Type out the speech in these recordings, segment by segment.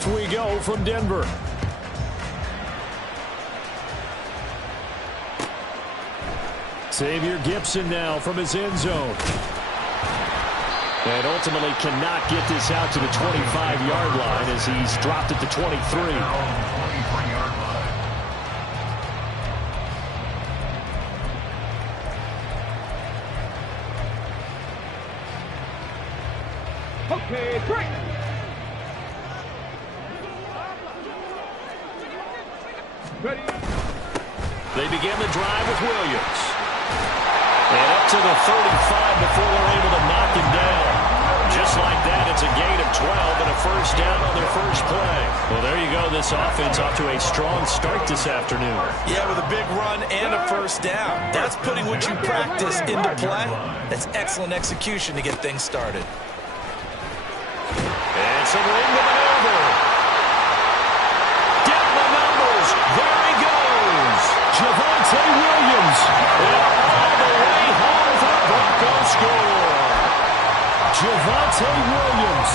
Off we go from Denver. Xavier Gipson now from his end zone. And ultimately cannot get this out to the 25-yard line as he's dropped at the 23. Okay, great. Ready. They begin the drive with Williams. And up to the 35 before they're able to knock him down. Just like that, it's a gain of 12 and a first down on their first play. Well, there you go. This offense off to a strong start this afternoon. Yeah, with a big run and a first down. That's putting what you practice into play. That's excellent execution to get things started. And some room to maneuver. Down the numbers. There he goes. Javonte Williams. And all the way home for the Broncos score. Javonte Williams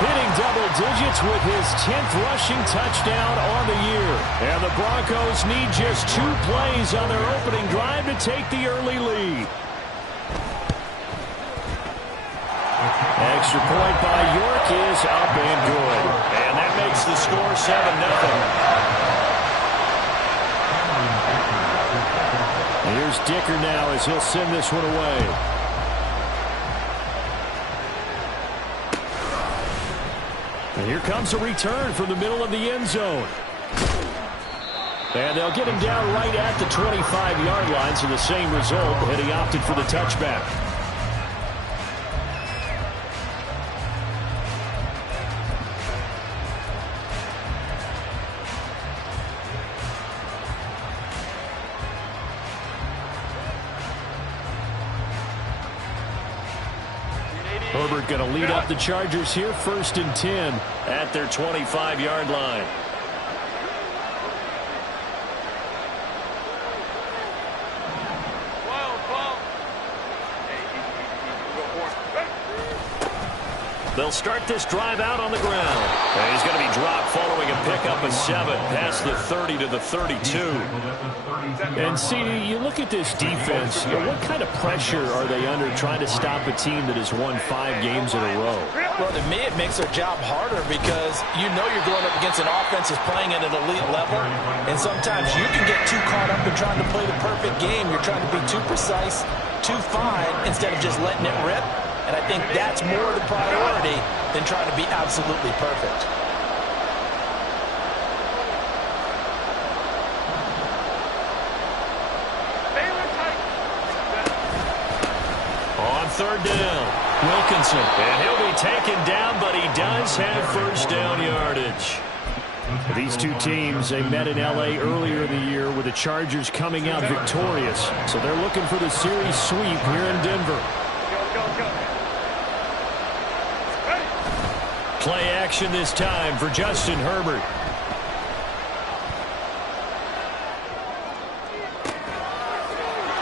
hitting double digits with his 10th rushing touchdown on the year. And the Broncos need just 2 plays on their opening drive to take the early lead. Extra point by York is up and good. And that makes the score 7-0. Here's Dicker now as he'll send this one away. And here comes a return from the middle of the end zone. And they'll get him down right at the 25-yard line, so the same result, and he opted for the touchback. Herbert going to lead up the Chargers here, 1st and 10 at their 25-yard line. They'll start this drive out on the ground. And he's going to be dropped following a pickup of 7 past the 30 to the 32. And, CD, you look at this defense, what kind of pressure are they under trying to stop a team that has won 5 games in a row? Well, to me, it makes their job harder because you know you're going up against an offense that's playing at an elite level, and sometimes you can get too caught up in trying to play the perfect game. You're trying to be too precise, too fine, instead of just letting it rip. And I think that's more the priority than trying to be absolutely perfect. On 3rd down, Wilkinson. And he'll be taken down, but he does have first down yardage. These two teams, they met in L.A. earlier in the year with the Chargers coming out victorious. So they're looking for the series sweep here in Denver. Play action this time for Justin Herbert.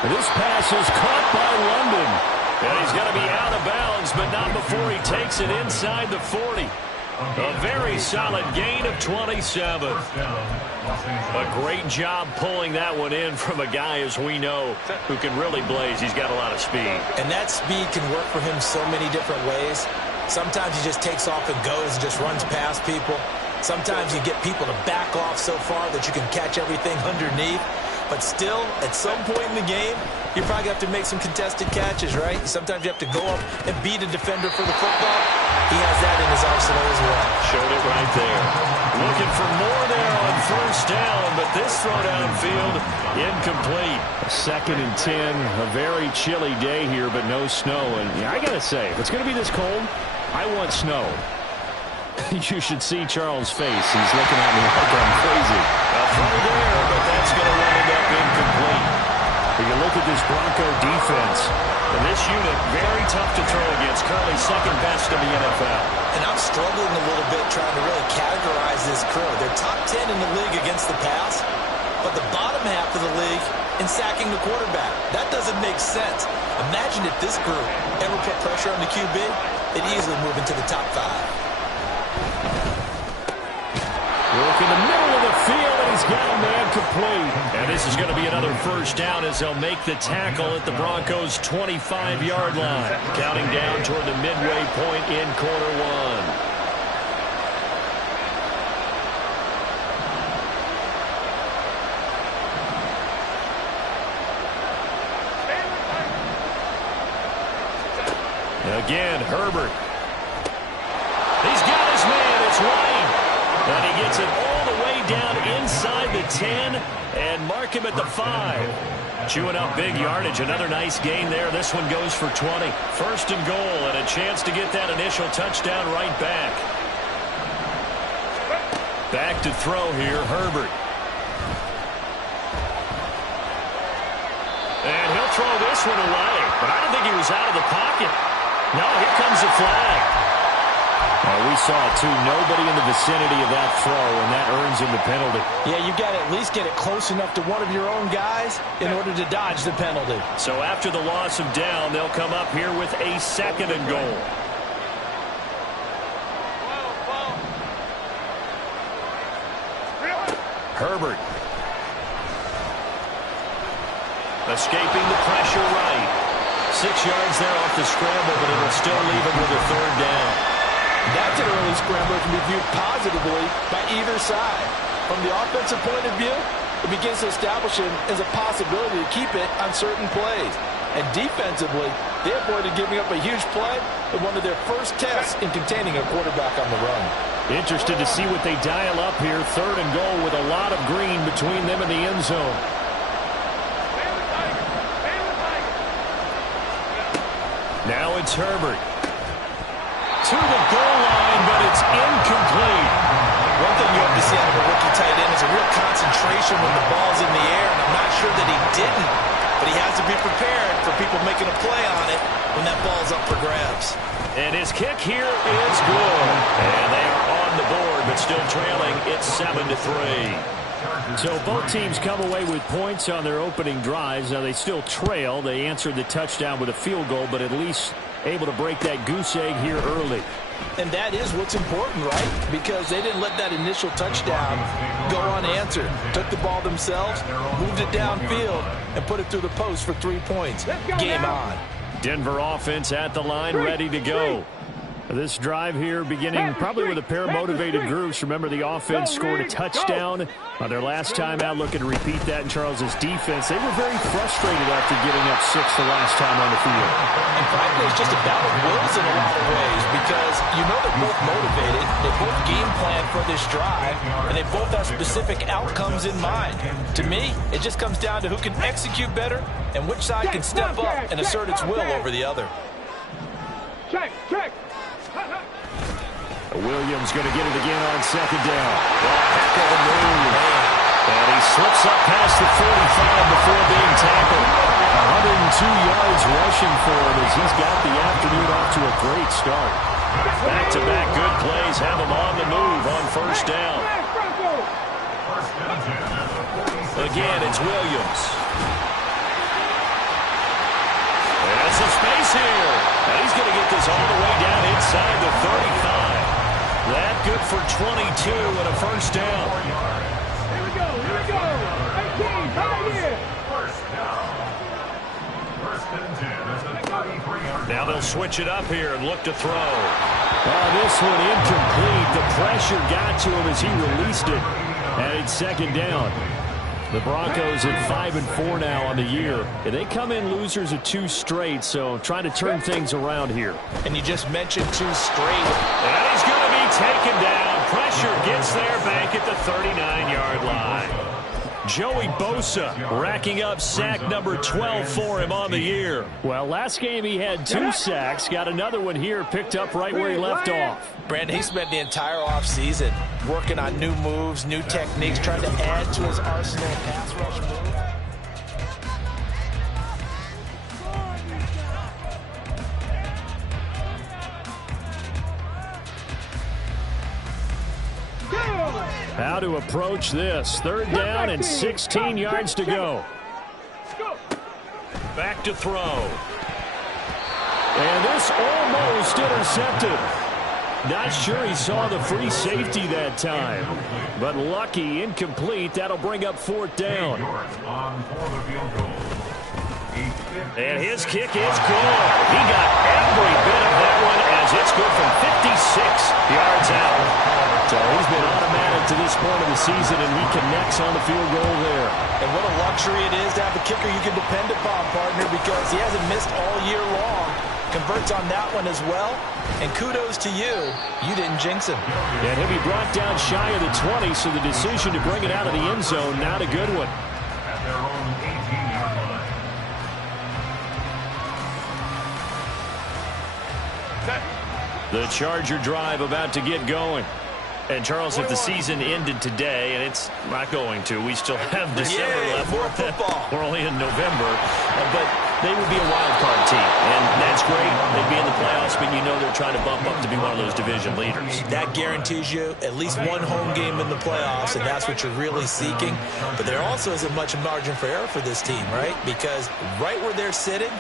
This pass is caught by London. And he's going to be out of bounds, but not before he takes it inside the 40. A very solid gain of 27. A great job pulling that one in from a guy, as we know, who can really blaze. He's got a lot of speed. And that speed can work for him so many different ways. Sometimes he just takes off and goes and just runs past people. Sometimes you get people to back off so far that you can catch everything underneath. But still, at some point in the game, you probably have to make some contested catches, right? Sometimes you have to go up and beat a defender for the football. He has that in his arsenal as well. Showed it right there. Looking for more there on first down, but this throw downfield incomplete. 2nd and 10, a very chilly day here, but no snow. And yeah, I got to say, if it's going to be this cold, I want snow. You should see Charles' face. He's looking at me like I'm crazy. A throw there, but that's going to wind up incomplete. When you look at this Bronco defense, and this unit, very tough to throw against, currently 2nd best in the NFL. And I'm struggling a little bit trying to really categorize this crew. They're top 10 in the league against the pass, but the bottom half of the league in sacking the quarterback. That doesn't make sense. Imagine if this group ever put pressure on the QB, they'd easily move into the top 5. got a man complete. And this is going to be another first down as they'll make the tackle at the Broncos' 25-yard line. Counting down toward the midway point in quarter one. Again, Herbert. He's got his man. It's Wayne. And he gets it all the way down inside the 10 and mark him at the 5. Chewing up big yardage. Another nice gain there. This one goes for 20. First and goal and a chance to get that initial touchdown right back. Back to throw here, Herbert. And he'll throw this one away. But I don't think he was out of the pocket. No, here comes the flag. We saw it, too. Nobody in the vicinity of that throw, and that earns him the penalty. Yeah, you got to at least get it close enough to one of your own guys in order to dodge the penalty. So after the loss of down, they'll come up here with a second and goal. Herbert. Escaping the pressure right. 6 yards there off the scramble, but it'll still leave him with a third down. That's an early scramble that can be viewed positively by either side. From the offensive point of view, it begins to establish him as a possibility to keep it on certain plays. And defensively, they avoided giving up a huge play in one of their first tests in containing a quarterback on the run. Interested to see what they dial up here. Third and goal with a lot of green between them and the end zone. Now it's Herbert. To the goal line, but it's incomplete. One thing you have to see out of a rookie tight end is a real concentration when the ball's in the air, and I'm not sure that he didn't, but he has to be prepared for people making a play on it when that ball's up for grabs. And his kick here is good. And they are on the board, but still trailing. It's 7-3. So both teams come away with points on their opening drives. Now they still trail. They answered the touchdown with a field goal, but at least able to break that goose egg here early. And that is what's important, right? Because they didn't let that initial touchdown go unanswered. Took the ball themselves, moved it downfield, and put it through the post for 3 points. Game on. Denver offense at the line, ready to go. This drive here beginning probably with a pair of motivated groups. Remember, the offense scored a touchdown on their last time out, looking to repeat that in Charles's defense. They were very frustrated after giving up 6 the last time on the field. And frankly, it's just a battle of wills in a lot of ways because you know they're both motivated. They both game plan for this drive, and they both have specific outcomes in mind. To me, it just comes down to who can execute better and which side can step up and assert its will over the other. Check. Williams going to get it again on second down. Heck of a move. And he slips up past the 45 before being tackled. 102 yards rushing for him as he's got the afternoon off to a great start. Back-to-back good plays have him on the move on first down. Again, it's Williams. And some space here. And he's going to get this all the way down inside the 35. That good for 22 and a first down. Here we go. 18, right here. Now they'll switch it up here and look to throw. This one incomplete. The pressure got to him as he released it. And it's second down. The Broncos at 5-4 now on the year. And they come in losers of 2 straight, so trying to turn things around here. And you just mentioned 2 straight. And he's going to be taken down. Pressure gets there back at the 39-yard line. Joey Bosa racking up sack number 12 for him on the year. Well, last game he had 2 sacks. Got another one here picked up right where he left off. Brandon, he spent the entire offseason working on new moves, new techniques, trying to add to his arsenal of pass rush moves. How to approach this. Third down and 16 yards to go. Back to throw. And this almost intercepted. Not sure he saw the free safety that time. But lucky, incomplete. That'll bring up 4th down. And his kick is good. He got every bit of that one as it's good from 56 yards out. So he's been automatic to this point of the season, and he connects on the field goal there. And what a luxury it is to have a kicker you can depend upon, partner, because he hasn't missed all year long. Converts on that one as well. And kudos to you. You didn't jinx him. And he'll be brought down shy of the 20, so the decision to bring it out of the end zone, not a good one. The Charger drive about to get going. And, Charles, if the season ended today, and it's not going to, we still have December left. More football. We're only in November. But they would be a wild card team, and that's great. They'd be in the playoffs, but you know they're trying to bump up to be one of those division leaders. That guarantees you at least one home game in the playoffs, and that's what you're really seeking. But there also isn't much margin for error for this team, right? Because right where they're sitting,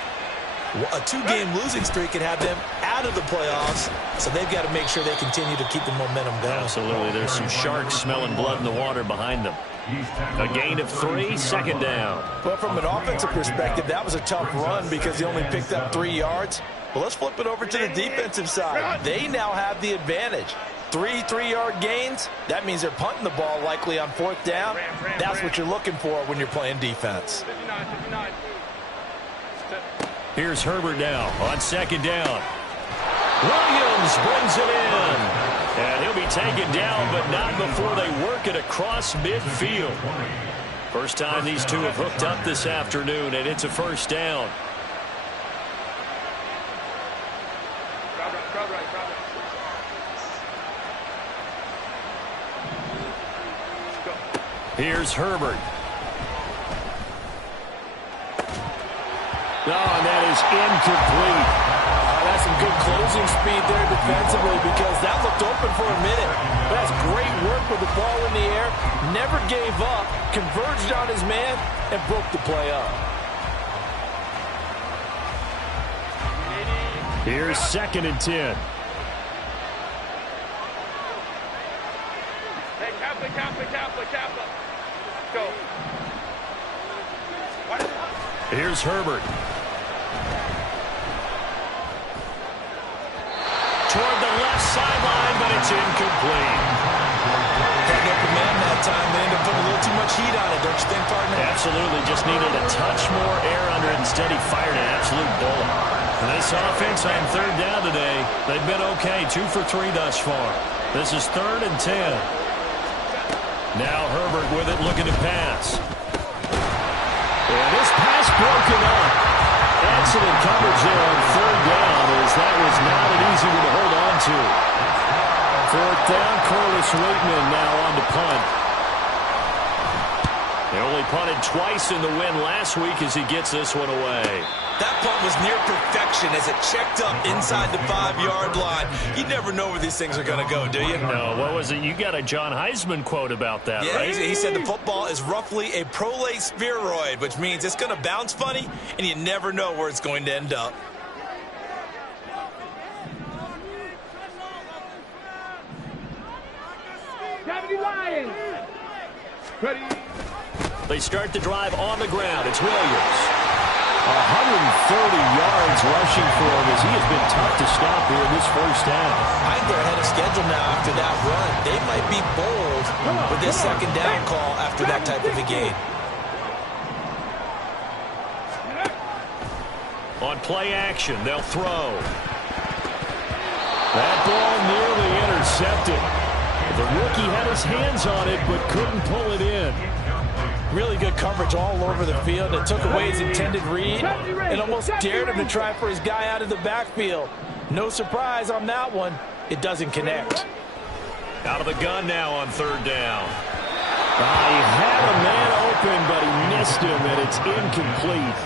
a 2-game losing streak could have them out of the playoffs, so they've got to make sure they continue to keep the momentum going. Absolutely. There's some sharks smelling blood in the water behind them. A gain of 3, 2nd down. Well, from an offensive perspective, that was a tough run because he only picked up 3 yards. But let's flip it over to the defensive side. They now have the advantage. 3 3-yard gains, that means they're punting the ball likely on 4th down. That's what you're looking for when you're playing defense. Here's Herbert now on 2nd down. Williams brings it in. And he'll be taken down, but not before they work it across midfield. First time these two have hooked up this afternoon, and it's a 1st down. Here's Herbert. Oh, and that is incomplete. That's some good closing speed there defensively because that looked open for a minute. That's great work with the ball in the air. Never gave up, converged on his man, and broke the play up. Here's 2nd and 10. Hey, Kappa. Go. Here's Herbert. Toward the left sideline, but it's incomplete. Had no command that time. They ended up putting a little too much heat on it, don't you think, partner? Absolutely. Just needed a touch more air under it. Instead, he fired an absolute bullet. And this offense on 3rd down today, they've been okay. 2 for 3 thus far. This is 3rd and 10. Now Herbert with it, looking to pass. And this pass broken up. Excellent coverage there on 3rd down, as that was not an easy one to hold on to. 4th down, Corliss Waitman now on to punt. They only punted twice in the win last week as he gets this one away. That punt was near perfection as it checked up inside the 5-yard line. You never know where these things are going to go, do you? No, what was it? You got a John Heisman quote about that, yeah, right? He said the football is roughly a prolate spheroid, which means it's going to bounce funny, and you never know where it's going to end up. Lions. Ready. They start the drive on the ground. It's Williams. 130 yards rushing for him as he has been tough to stop here in this 1st half. I think they're ahead of schedule now after that run. They might be bold with this 2nd down call after that type of a gain. On play action, they'll throw. That ball nearly intercepted. The rookie had his hands on it but couldn't pull it in. Really good coverage all over the field. It took away his intended read and almost dared him to try for his guy out of the backfield. No surprise on that one. It doesn't connect. Out of the gun now on 3rd down. He had a man open, but he missed him, and it's incomplete.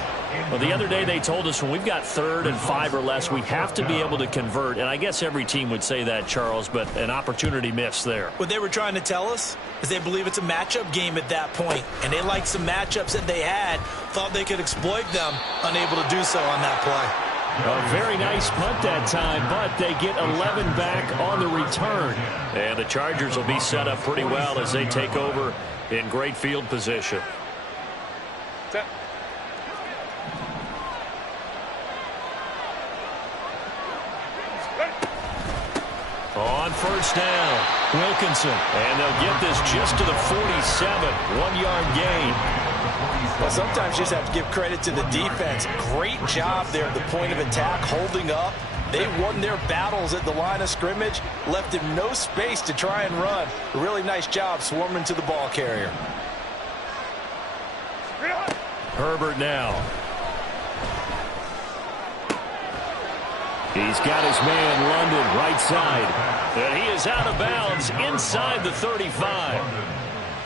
Well, the other day they told us when we've got 3rd and 5 or less, we have to be able to convert. And I guess every team would say that, Charles, but an opportunity missed there. What they were trying to tell us is they believe it's a matchup game at that point. And they liked some matchups that they had, thought they could exploit them, unable to do so on that play. A very nice punt that time, but they get 11 back on the return. And the Chargers will be set up pretty well as they take over in great field position. On first down, Wilkinson. And they'll get this just to the 47. 1-yard gain. Well, sometimes you just have to give credit to the defense. Great job there at the point of attack, holding up. They won their battles at the line of scrimmage, left him no space to try and run. A really nice job swarming to the ball carrier. Herbert now. He's got his man, London, right side. And he is out of bounds inside the 35.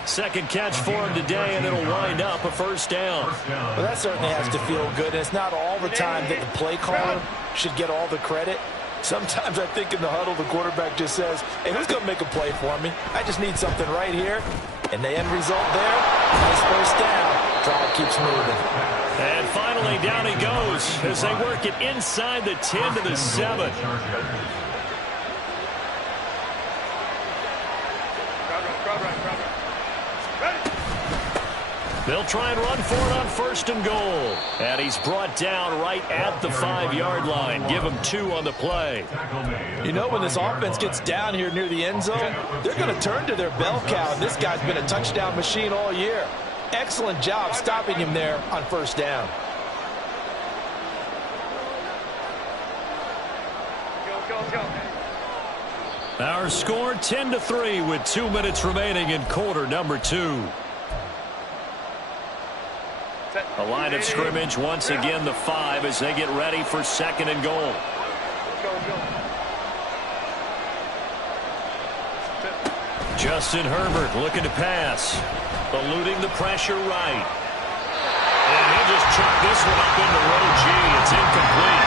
Second catch for him today, and it'll wind up a first down. Well, that certainly has to feel good. It's not all the time that the play caller should get all the credit. Sometimes I think in the huddle, the quarterback just says, hey, who's going to make a play for me? I just need something right here. And the end result there, nice first down. Drive keeps moving. And finally, down he goes as they work it inside the 10 to the 7. They'll try and run for it on first and goal. And he's brought down right at the 5-yard line. Give him 2 on the play. You know, when this offense gets down here near the end zone, they're going to turn to their bell cow. And this guy's been a touchdown machine all year. Excellent job stopping him there on first down. Our score 10-3 with 2 minutes remaining in quarter number 2. A line of scrimmage once again the 5 as they get ready for second and goal. Justin Herbert looking to pass. Eluding the pressure right. And he'll just chuck this one up into row G. It's incomplete.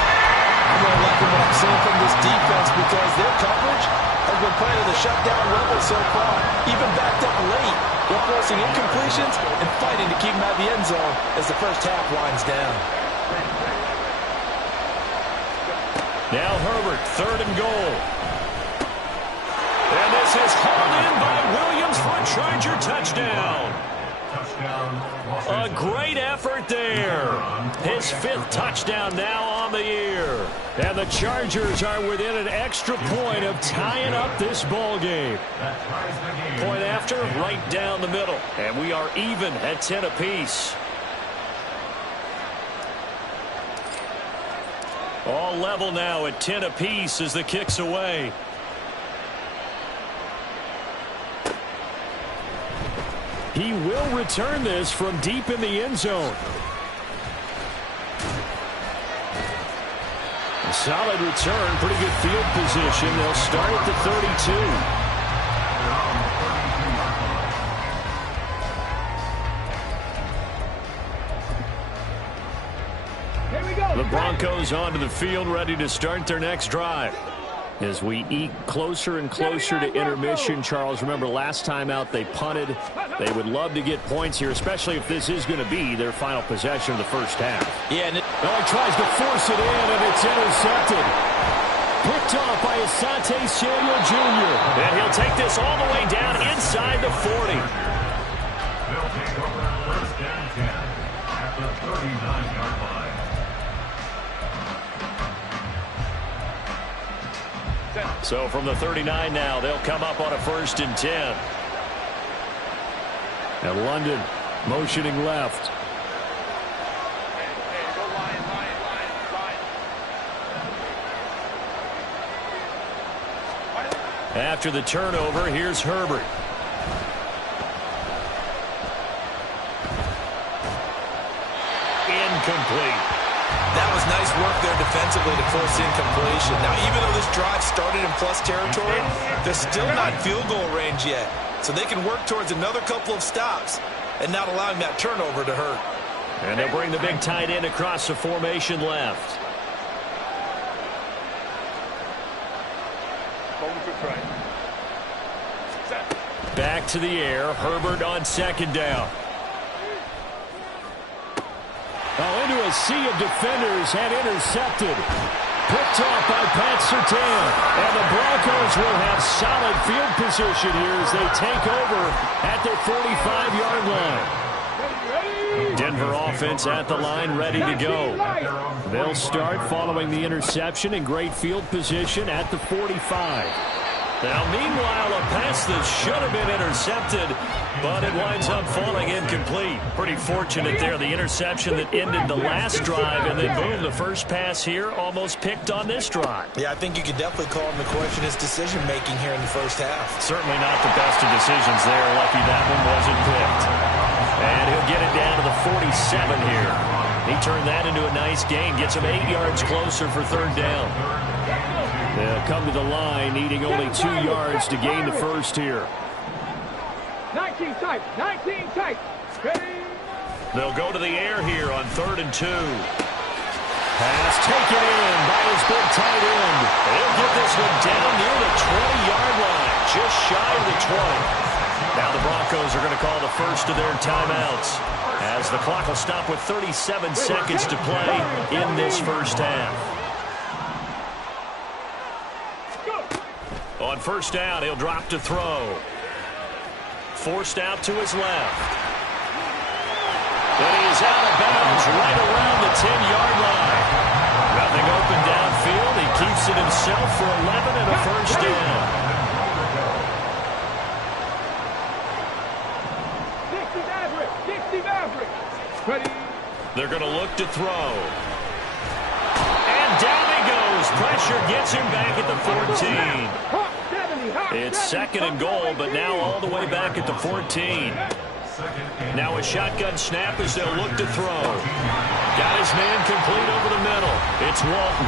I'm really liking what I'm seeing from this defense because their coverage has been playing at a shutdown level so far. Even backed up late, they're forcing incompletions and fighting to keep them out of the end zone as the first half winds down. Now Herbert, third and goal. And this is hauled in by Williams for a Charger touchdown. A great effort there. His 5th touchdown now on the year. And the Chargers are within an extra point of tying up this ball game. Point after, right down the middle. And we are even at 10 apiece. All level now at 10 apiece as the kick's away. He will return this from deep in the end zone. A solid return, pretty good field position. They'll start at the 32. Here we go. The Broncos onto the field, ready to start their next drive. As we eke closer and closer to intermission, Charles, remember last time out they punted. They would love to get points here, especially if this is going to be their final possession of the first half. Yeah, and he tries to force it in, and it's intercepted. Picked off by Asante Samuel Jr. And he'll take this all the way down inside the 40. They'll take over first and 10 at the 39-yard line. So from the 39 now, they'll come up on a first and 10. And London motioning left. After the turnover, here's Herbert. Incomplete. That was nice work there defensively to force incompletion. Now, even though this drive started in plus territory, they're still not field goal range yet. So they can work towards another couple of stops and not allowing that turnover to hurt. And they'll bring the big tight end across the formation left. Back to the air. Herbert on second down. Oh, into a sea of defenders and intercepted. Picked off by Pat Surtain. And the Broncos will have solid field position here as they take over at their 45-yard line. Denver offense at the line, ready to go. They'll start following the interception in great field position at the 45. Now, meanwhile, a pass that should have been intercepted, but it winds up falling incomplete. Pretty fortunate there, the interception that ended the last drive, and then boom, the first pass here almost picked on this drive. Yeah, I think you could definitely call him to question his decision-making here in the first half. Certainly not the best of decisions there. Lucky that one wasn't picked. And he'll get it down to the 47 here. He turned that into a nice gain, gets him 8 yards closer for third down. They'll come to the line, needing only 2 yards to gain the first here. 19 tight, 19 tight. They'll go to the air here on 3rd and 2. Pass taken in by his big tight end. He'll get this one down near the 20-yard line, just shy of the 20. Now the Broncos are going to call the first of their timeouts, as the clock will stop with 37 seconds to play in this first half. On first down, he'll drop to throw. Forced out to his left. But he is out of bounds right around the 10-yard line. Nothing open downfield. He keeps it himself for 11 and a first down. 60 average. Ready. They're going to look to throw. And down he goes. Pressure gets him back at the 14. It's 2nd and goal, but now all the way back at the 14. Now a shotgun snap as they'll look to throw. Got his man complete over the middle. It's Walton.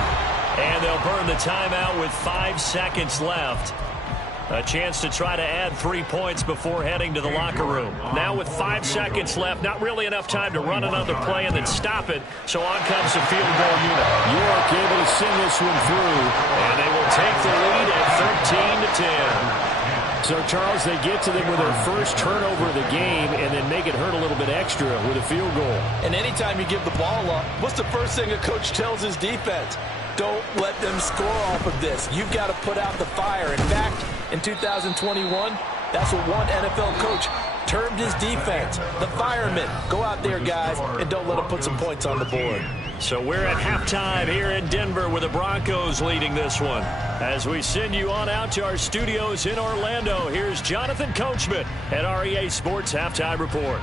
And they'll burn the timeout with 5 seconds left. A chance to try to add 3 points before heading to the locker room. Now with 5 seconds left, not really enough time to run another play and then stop it. So on comes the field goal unit. York able to send this one through. And they will take the lead at 13-10. So, Charles, they get to them with their first turnover of the game and then make it hurt a little bit extra with a field goal. And anytime you give the ball up, what's the first thing a coach tells his defense? Don't let them score off of this. You've got to put out the fire. In fact, in 2021, that's what one NFL coach termed his defense. The firemen. Go out there, guys, and don't let them put some points on the board. So we're at halftime here in Denver with the Broncos leading this one. As we send you on out to our studios in Orlando, here's Jonathan Coachman at REA Sports Halftime Report.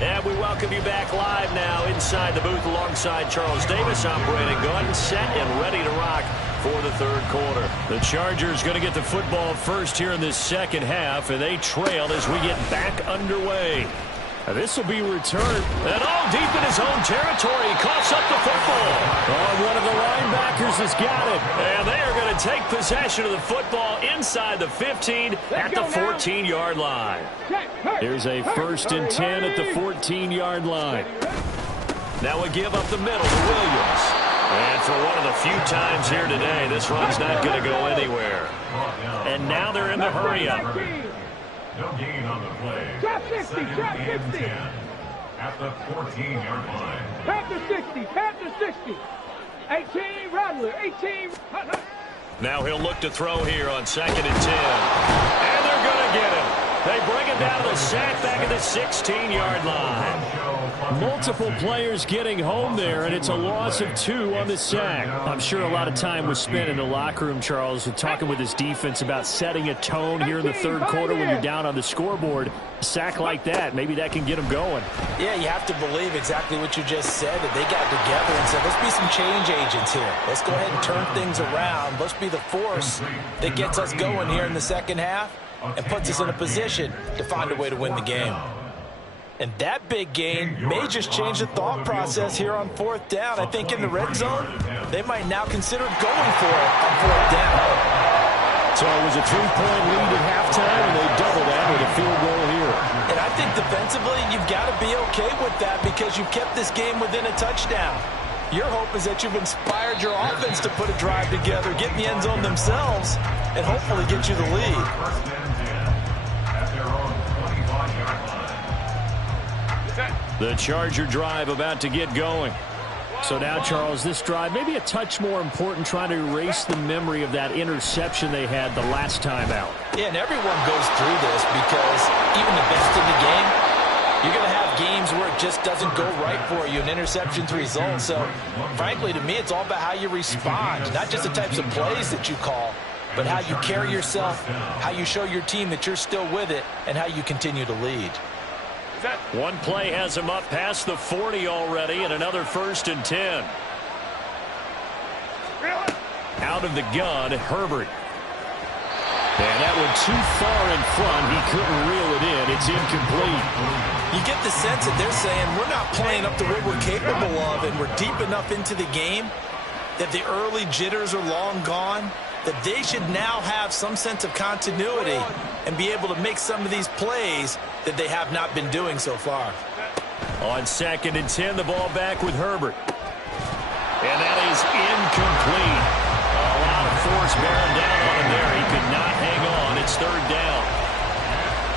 And we welcome you back live now inside the booth alongside Charles Davis. I'm Brandon Gunn, set and ready to rock for the third quarter. The Chargers going to get the football first here in this second half, and they trail as we get back underway. This will be returned, and all deep in his own territory. He coughs up the football. Oh, one of the linebackers has got it. And they are going to take possession of the football inside the 15 at the 14-yard line. Here's a 1st and 10 at the 14-yard line. Now a give up the middle to Williams. And for one of the few times here today, this run's not going to go anywhere. And now they're in the hurry-up. No gain on the play. Trap 60, trap 60. At the 14-yard line. Panther 60. 18, Rattler, 18. Now he'll look to throw here on 2nd and 10. And they're going to get him. They bring him down to the sack back at the 16-yard line. Multiple players getting home there, and it's a loss of 2 on the sack. I'm sure a lot of time was spent in the locker room, Charles, talking with his defense about setting a tone here in the third quarter when you're down on the scoreboard. A sack like that, maybe that can get them going. Yeah, you have to believe exactly what you just said, that they got together and said, let's be some change agents here. Let's go ahead and turn things around. Let's be the force that gets us going here in the second half and puts us in a position to find a way to win the game. And that big gain may just change the thought process here on 4th down. I think in the red zone, they might now consider going for it on 4th down. So it was a 3-point lead at halftime, and they doubled that with a field goal here. And I think defensively, you've got to be okay with that because you've kept this game within a touchdown. Your hope is that you've inspired your offense to put a drive together, get in the end zone themselves, and hopefully get you the lead. First and 10 at their own 25-yard line. The Charger drive about to get going. So now, Charles, this drive maybe a touch more important, trying to erase the memory of that interception they had the last time out. Yeah, and everyone goes through this because even the best in the game, you're going to have games where it just doesn't go right for you, and interceptions result. So, frankly, to me, it's all about how you respond, not just the types of plays that you call, but how you carry yourself, how you show your team that you're still with it, and how you continue to lead. One play has him up past the 40 already, and another 1st and 10. Out of the gun, Herbert. And that one too far in front. He couldn't reel it in. It's incomplete. You get the sense that they're saying we're not playing up to what we're capable of, and we're deep enough into the game that the early jitters are long gone, that they should now have some sense of continuity and be able to make some of these plays that they have not been doing so far. On 2nd and 10, the ball back with Herbert. And that is incomplete. A lot of force bearing down on him there. He could not hang on. It's 3rd down.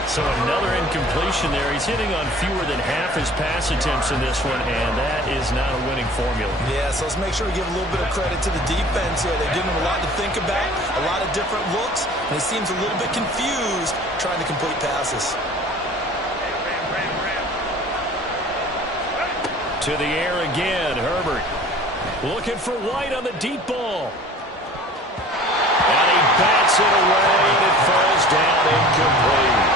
So another incompletion there. He's hitting on fewer than half his pass attempts in this one, and that is not a winning formula. Yeah, so let's make sure we give a little bit of credit to the defense here. They're giving him a lot to think about, a lot of different looks, and he seems a little bit confused trying to complete passes. To the air again, Herbert. Looking for White on the deep ball. And he bats it away, and it falls down incomplete.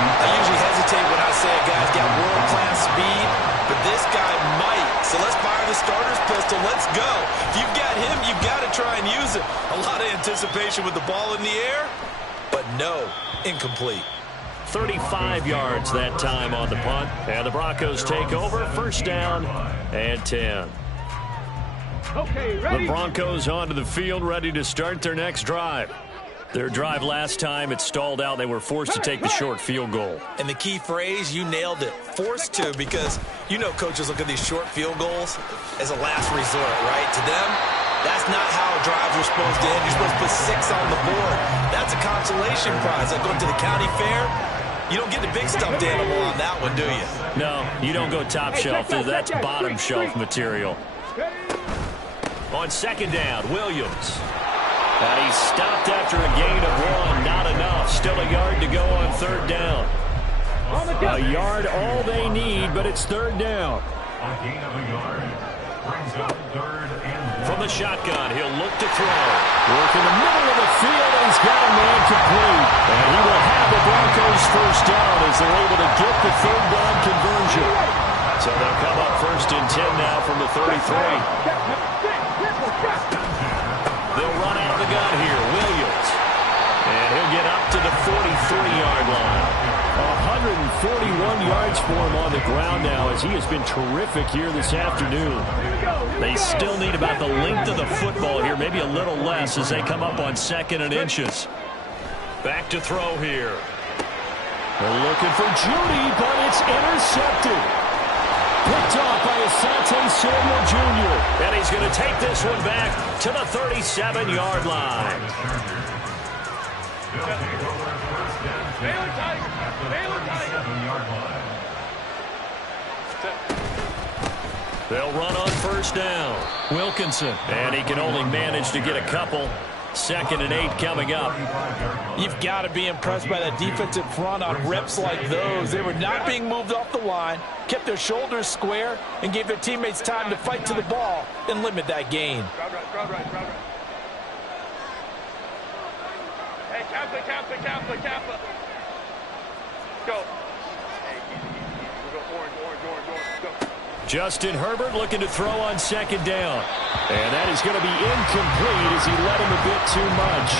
I usually hesitate when I say a guy's got world-class speed, but this guy might. So let's fire the starter's pistol. Let's go. If you've got him, you've got to try and use it. A lot of anticipation with the ball in the air, but no, incomplete. 35 yards that time on the punt. And the Broncos take over. 1st down and 10. Okay, ready? The Broncos onto the field, ready to start their next drive. Their drive last time, it stalled out. They were forced to take the short field goal. And the key phrase, you nailed it. Forced to, because you know coaches look at these short field goals as a last resort, right? To them, that's not how drives are supposed to end. You're supposed to put 6 on the board. That's a consolation prize. Like going to the county fair, you don't get the big stuffed animal on that one, do you? No, you don't go top shelf. That's bottom shelf material. On 2nd down, Williams. And he stopped after a gain of 1. Not enough. Still a yard to go on 3rd down. A yard all they need, but it's 3rd down. A gain of a yard brings up 3rd and 1. From the shotgun, he'll look to throw. Work in the middle of the field, and he's got a man complete. And he will have the Broncos 1st down as they're able to get the 3rd down conversion. So they'll come up 1st and 10 now from the 33. They'll run out of the gun here. Williams. And he'll get up to the 43-yard line. 141 yards for him on the ground now as he has been terrific here this afternoon. They still need about the length of the football here, maybe a little less as they come up on 2nd and inches. Back to throw here. They're looking for Judy, but it's intercepted. Picked off by Asante Samuel Jr. And he's going to take this one back to the 37-yard line. They'll run on 1st down. Wilkinson. And he can only manage to get a couple. 2nd and 8 coming up. You've got to be impressed by that defensive front on reps like those. They were not being moved off the line, kept their shoulders square, and gave their teammates time to fight to the ball and limit that gain. Hey, Kappa. Go. We'll go orange. Go. Justin Herbert looking to throw on 2nd down. And that is going to be incomplete as he led him a bit too much.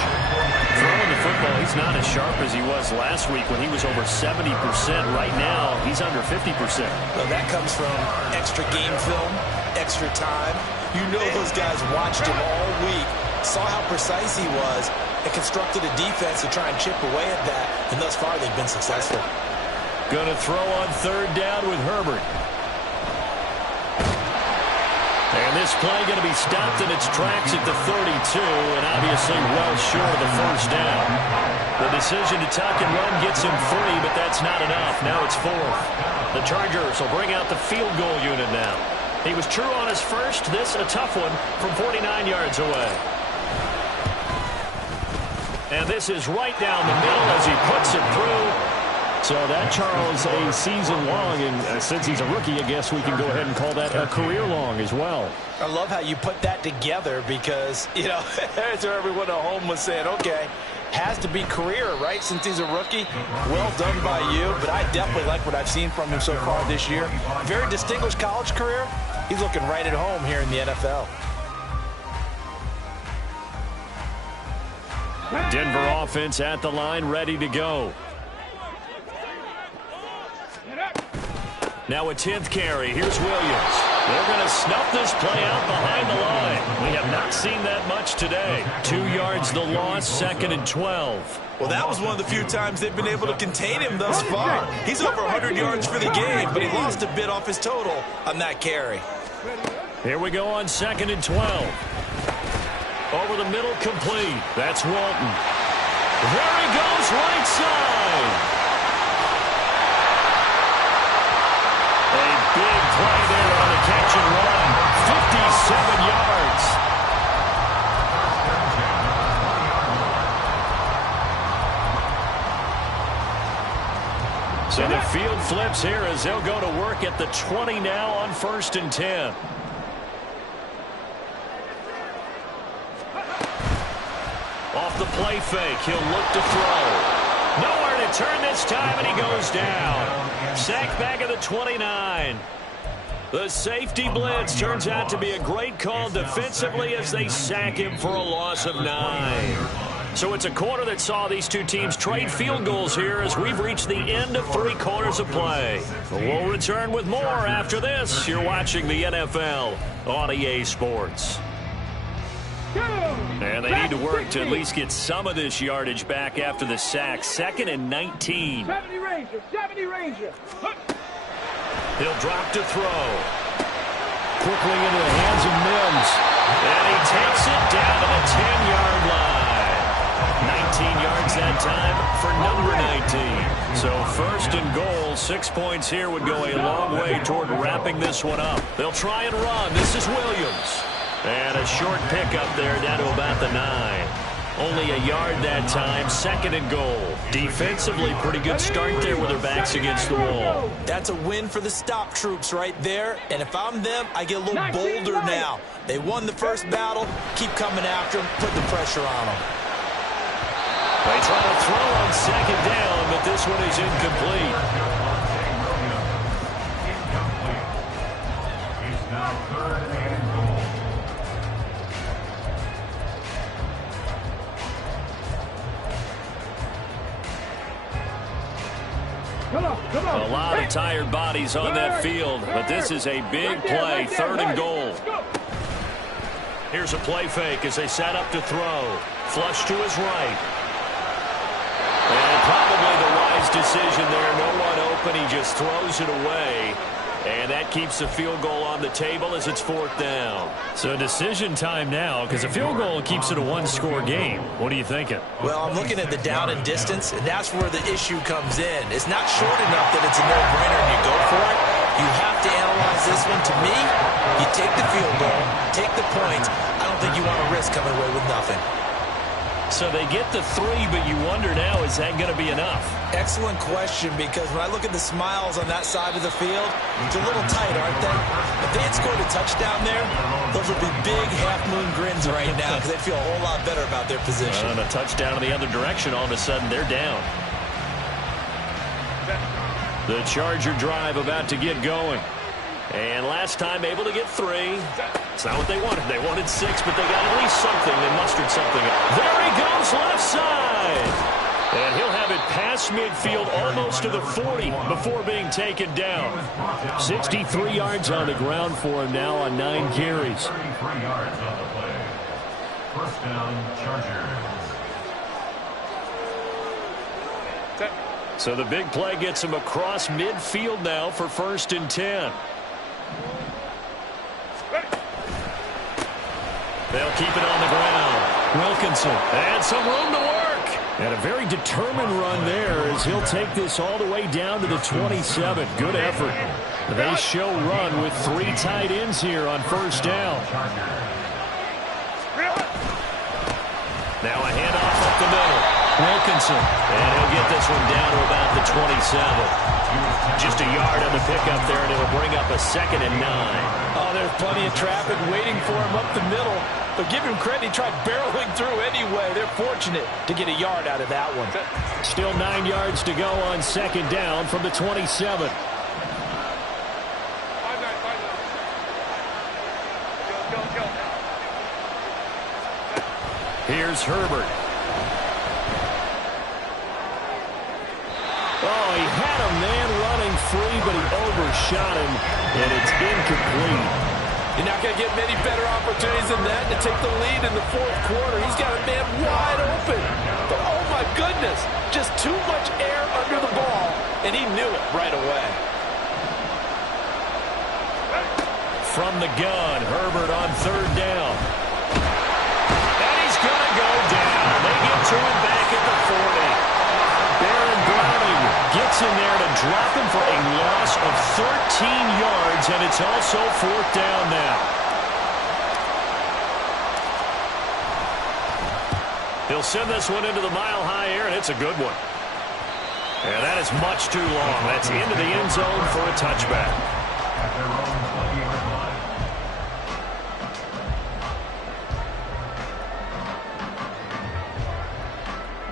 Throwing the football, he's not as sharp as he was last week when he was over 70%. Right now, he's under 50%. Well, that comes from extra game film, extra time. You know those guys watched him all week, saw how precise he was, and constructed a defense to try and chip away at that. And thus far, they've been successful. Going to throw on 3rd down with Herbert. And this play going to be stopped in its tracks at the 32, and obviously well short of the 1st down. The decision to tuck and run gets him 3, but that's not enough. Now it's 4th. The Chargers will bring out the field goal unit now. He was true on his first. This a tough one from 49 yards away. And this is right down the middle as he puts it through. So that, Charles, a season long, and since he's a rookie, I guess we can go ahead and call that a career long as well. I love how you put that together because, you know, as everyone at home was saying, okay, has to be career, right, since he's a rookie. Well done by you, but I definitely like what I've seen from him so far this year. Very distinguished college career. He's looking right at home here in the NFL. Denver offense at the line, ready to go. Now a 10th carry. Here's Williams. They're going to snuff this play out behind the line. We have not seen that much today. 2 yards the loss, 2nd and 12. Well, that was one of the few times they've been able to contain him thus far. He's over 100 yards for the game, but he lost a bit off his total on that carry. Here we go on 2nd and 12. Over the middle, complete. That's Walton. There he goes, right side. Big play there on the catch and run. 57 yards. So the field flips here as they'll go to work at the 20 now on 1st and 10. Off the play fake, he'll look to throw. Nowhere to turn this time, and he goes down. Sacked back at the 29. The safety blitz turns out to be a great call defensively as they sack him for a loss of 9. So it's a quarter that saw these two teams trade field goals here as we've reached the end of 3 quarters of play. We'll return with more after this. You're watching the NFL on EA Sports. And they need to work to at least get some of this yardage back after the sack. 2nd and 19. 70 Ranger. He'll drop to throw. Quickly into the hands of Mims. And he takes it down to the 10-yard line. 19 yards that time for number 19. So 1st and goal, 6 points here would go a long way toward wrapping this one up. They'll try and run. This is Williams. And a short pickup there down to about the 9. Only a yard that time, 2nd and goal. Defensively, pretty good start there with their backs against the wall. That's a win for the stop troops right there. And if I'm them, I get a little bolder now. They won the first battle. Keep coming after them. Put the pressure on them. They try to throw on 2nd down, but this one is incomplete. It's now 3rd and goal. A lot of tired bodies on that field, but this is a big play, 3rd and goal. Here's a play fake as they set up to throw. Flush to his right. And probably the wise decision there. No one open. He just throws it away. And that keeps the field goal on the table as it's 4th down. So decision time now because a field goal keeps it a 1-score game. What are you thinking? Well, I'm looking at the down and distance, and that's where the issue comes in. It's not short enough that it's a no-brainer and you go for it. You have to analyze this one. To me, you take the field goal, take the points. I don't think you want to risk coming away with nothing. So they get the 3, but you wonder now, is that going to be enough? Excellent question, because when I look at the smiles on that side of the field, it's a little tight, aren't they? If they had scored a touchdown there, those would be big half-moon grins right now because they'd feel a whole lot better about their position. And a touchdown in the other direction, all of a sudden they're down. The Charger drive about to get going. And last time able to get 3. It's not what they wanted. They wanted 6, but they got at least something. They mustered something. There he goes, left side. And he'll have it past midfield almost to the 40 before being taken down. 63 yards on the ground for him now on 9 carries. 33 yards on the play. 1st down, Chargers. So the big play gets him across midfield now for 1st and 10. They'll keep it on the ground. Wilkinson. And some room to work. And a very determined run there as he'll take this all the way down to the 27. Good effort. They show run with 3 tight ends here on first down. Now a handoff up the middle. Wilkinson. And he'll get this one down to about the 27. Just a yard on the pickup there, and it'll bring up a 2nd and 9. Oh, there's plenty of traffic waiting for him up the middle. But give him credit, he tried barreling through anyway. They're fortunate to get a yard out of that one. Still 9 yards to go on 2nd down from the 27. Here's Herbert. Oh, he had a man running free, but he overshot him, and it's incomplete. You're not going to get many better opportunities than that to take the lead in the 4th quarter. He's got a man wide open. But, oh, my goodness, just too much air under the ball, and he knew it right away. From the gun, Herbert on 3rd down. And he's going to go down. They get to him back at the 40. Baron Browning gets in there to drop him for a loss of 13 yards, and it's also 4th down now. He'll send this one into the mile-high air, and it's a good one. And that is much too long. That's into the end zone for a touchback. At their own 20-yard line.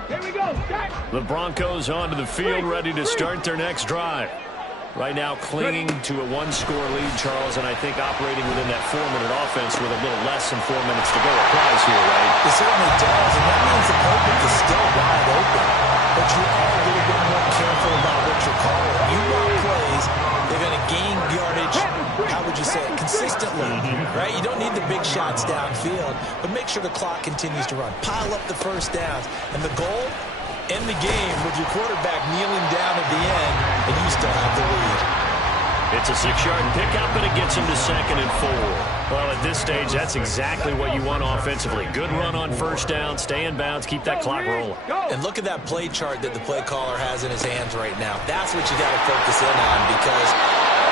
Here we go. Start. The Broncos onto the field, ready to start their next drive. Right now clinging to a 1-score lead, Charles, and I think operating within that 4-minute offense with a little less than 4 minutes to go applies here, right? It certainly does, and that means the playbook is still wide open. But you are a little bit more careful about what you're calling. You run plays, they're going to gain yardage, how would you say it, consistently, right? You don't need the big shots downfield, but make sure the clock continues to run. Pile up the first downs, and the goal, end the game with your quarterback kneeling down at the end, and you still have the lead. It's a 6-yard pickup, and it gets him to 2nd and 4. Well, at this stage, that's exactly what you want offensively. Good run on first down, stay in bounds, keep that clock rolling. And look at that play chart that the play caller has in his hands right now. That's what you got to focus in on, because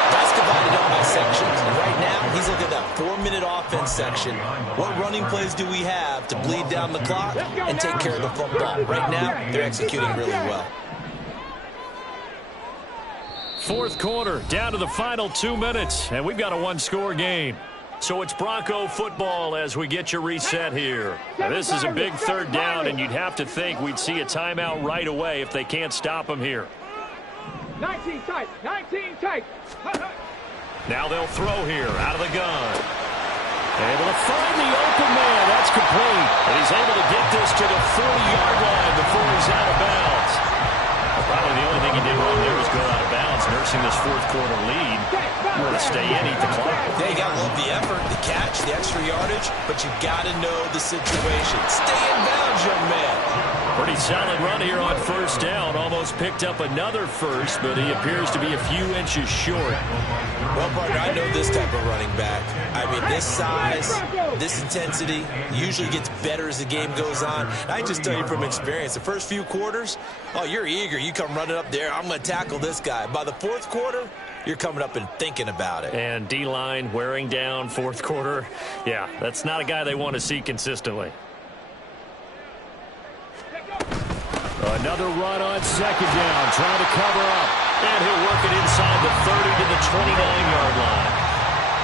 that's divided up by sections. And right now, he's looking at that 4-minute offense section. What running plays do we have to bleed down the clock and take care of the football? Right now, they're executing really well. 4th quarter, down to the final 2 minutes, and we've got a 1-score game. So it's Bronco football as we get you reset here. Now, this is a big 3rd down, and you'd have to think we'd see a timeout right away if they can't stop him here. 19 tight. 19 tight. Now they'll throw here out of the gun. Able to find the open man. That's complete. And he's able to get this to the 40-yard line before he's out of bounds. Probably the only thing he did wrong there was go out of bounds, nursing this 4th quarter lead. You want to stay in, eat the clock. Yeah, you got to love the effort, the catch, the extra yardage, but you got to know the situation. Stay in bounds, young man. Pretty solid run here on first down. Almost picked up another first, but he appears to be a few inches short. Well, partner, I know this type of running back. I mean, this size, this intensity usually gets better as the game goes on. I just tell you from experience, the first few quarters, oh, you're eager. You come running up there, I'm going to tackle this guy. By the 4th quarter, you're coming up and thinking about it. And D-line wearing down 4th quarter. Yeah, that's not a guy they want to see consistently. Another run on 2nd down, trying to cover up. And he'll work it inside the 30 to the 29-yard line.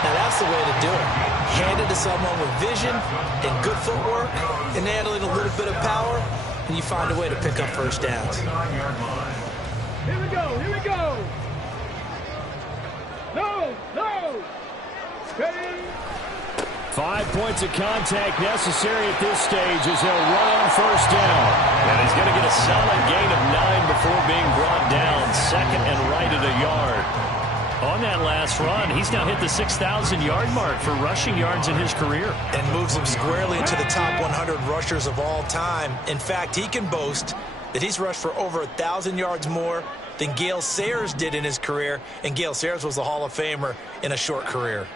Now, that's the way to do it. Hand it to someone with vision and good footwork and handling a little bit of power, and you find a way to pick up first downs. Here we go. Here we go. No. No. Ready. 5 points of contact necessary at this stage as he'll run on first down. And he's going to get a solid gain of 9 before being brought down. 2nd and right at a yard. On that last run, he's now hit the 6,000-yard mark for rushing yards in his career. And moves him squarely into the top 100 rushers of all time. In fact, he can boast that he's rushed for over 1,000 yards more than Gale Sayers did in his career. And Gale Sayers was a Hall of Famer in a short career.